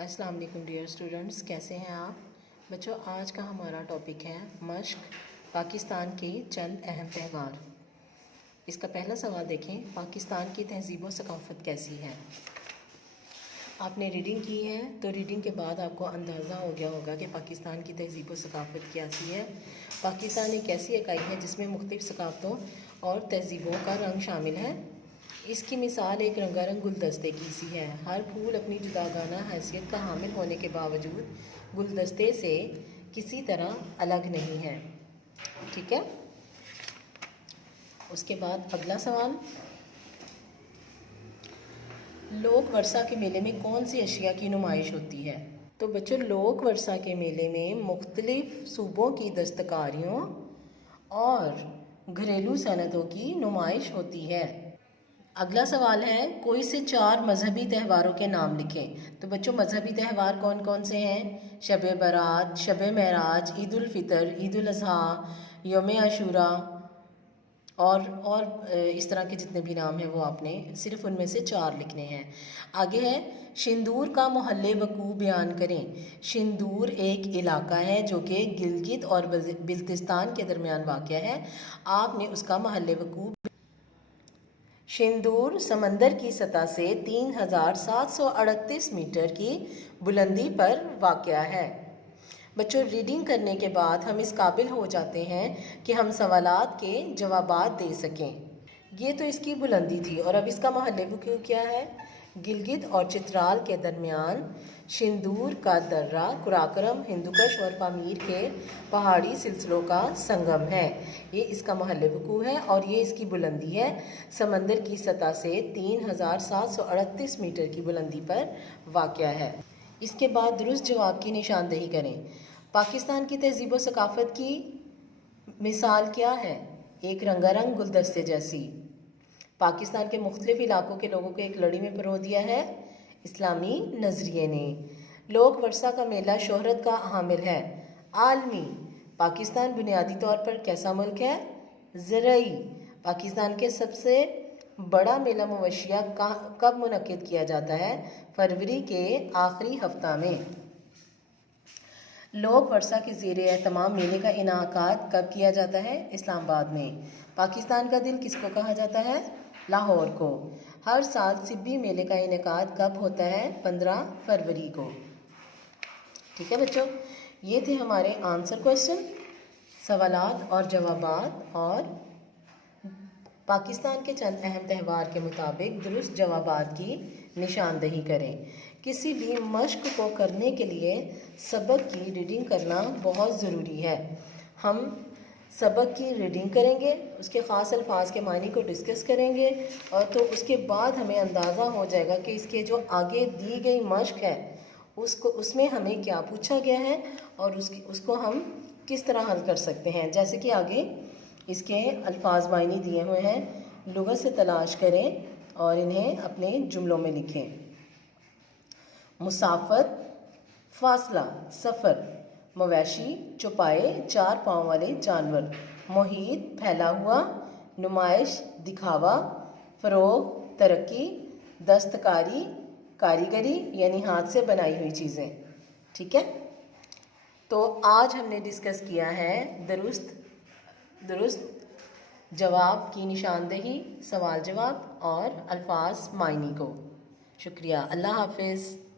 अस्सलाम वालेकुम dear students, कैसे हैं आप बच्चों। आज का हमारा टॉपिक है मश्क, पाकिस्तान के चंद अहम त्यौहार। इसका पहला सवाल देखें, पाकिस्तान की तहज़ीब व सकाफ़त कैसी है। आपने रीडिंग की है तो रीडिंग के बाद आपको अंदाज़ा हो गया होगा कि पाकिस्तान की तहज़ीब व सकाफ़त कैसी है। पाकिस्तान एक ऐसी इकाई है जिसमें मुख्तलिफ़ सकाफ़तों और तहज़ीबों का रंग शामिल है। इसकी मिसाल एक रंगारंग गुलदस्ते की सी है। हर फूल अपनी जुदागाना हैसियत का हामिल होने के बावजूद गुलदस्ते से किसी तरह अलग नहीं है। ठीक है। उसके बाद अगला सवाल, लोक वर्षा के मेले में कौन सी अशिया की नुमाइश होती है। तो बच्चों, लोक वर्षा के मेले में मुख्तलिफ सूबों की दस्तकारियों और घरेलू सनतों की नुमाइश होती है। अगला सवाल है, कोई से 4 मजहबी त्योहारों के नाम लिखें। तो बच्चों, मजहबी त्यौहार कौन कौन से हैं। शब बारात, शब महराज, ईद उल फितर, ईद उल अज़हा, यौम आशूरा और इस तरह के जितने भी नाम हैं वो आपने सिर्फ उनमें से 4 लिखने हैं। आगे है, शिंदूर का मोहल्ले वकूअ बयान करें। शिंदूर एक इलाका है जो कि गिलगित और बिल्तिस्तान के दरमियान वाक़या है। आपने उसका मोहल्ले वकूअ। शिंदूर समंदर की सतह से 3738 मीटर की बुलंदी पर वाक़या है। बच्चों, रीडिंग करने के बाद हम इस काबिल हो जाते हैं कि हम सवालात के जवाबात दे सकें। ये तो इसकी बुलंदी थी, और अब इसका मोहल्ले वक़ूअ क्या है। गिलगित और चित्राल के दरमियान शिंदूर का दर्रा कुराकरम, हिंदुकुश और पामीर के पहाड़ी सिलसिलों का संगम है। ये इसका मोहल्ले वक़ूअ है और ये इसकी बुलंदी है। समंदर की सतह से 3738 मीटर की बुलंदी पर वाक़या है। इसके बाद दुरुस्त जवाब की निशानदेही करें। पाकिस्तान की तहज़ीब व सकाफ़त की मिसाल क्या है। एक रंगारंग गुलदस्ते जैसी। पाकिस्तान के मुख्तलिफ़ इलाकों के लोगों को एक लड़ी में परो दिया है इस्लामी नज़रिए ने। लोक वर्षा का मेला शोहरत का हामिल है आलमी। पाकिस्तान बुनियादी तौर पर कैसा मुल्क है, ज़रई। पाकिस्तान के सबसे बड़ा मेला मवेशिया कब मुनक़िद किया जाता है, फरवरी के आखिरी हफ्ता में। लोक वर्षा के ज़ेरे एहतमाम मेले का इनाकाद कब किया जाता है, इस्लामाबाद में। पाकिस्तान का दिल किसको कहा जाता है, लाहौर को। हर साल सिब्बी मेले का इनेकाद कब होता है, 15 फरवरी को। ठीक है बच्चों, ये थे हमारे आंसर क्वेश्चन, सवालात और जवाबात, और पाकिस्तान के चंद अहम त्यौहार के मुताबिक दुरुस्त जवाबात की निशानदेही करें। किसी भी मश्क को करने के लिए सबक की रीडिंग करना बहुत ज़रूरी है। हम सबक की रीडिंग करेंगे, उसके ख़ास अल्फाज के मानी को डिस्कस करेंगे, और तो उसके बाद हमें अंदाज़ा हो जाएगा कि इसके जो आगे दी गई मश्क है उसमें हमें क्या पूछा गया है और उसको हम किस तरह हल कर सकते हैं। जैसे कि आगे इसके अल्फाज मायने दिए हुए हैं, लुग़त से तलाश करें और इन्हें अपने जुमलों में लिखें। मुसाफत, फासला, सफ़र। मवेशी, चौपाए, 4 पाँव वाले जानवर। मुहीत, फैला हुआ। नुमाइश, दिखावा। फ़रोग़, तरक्की। दस्तकारी, कारीगरी यानी हाथ से बनाई हुई चीज़ें। ठीक है। तो आज हमने डिस्कस किया है दुरुस्त जवाब की निशानदेही, सवाल जवाब और अल्फाज मायनी को। शुक्रिया। अल्लाह हाफ़िज़।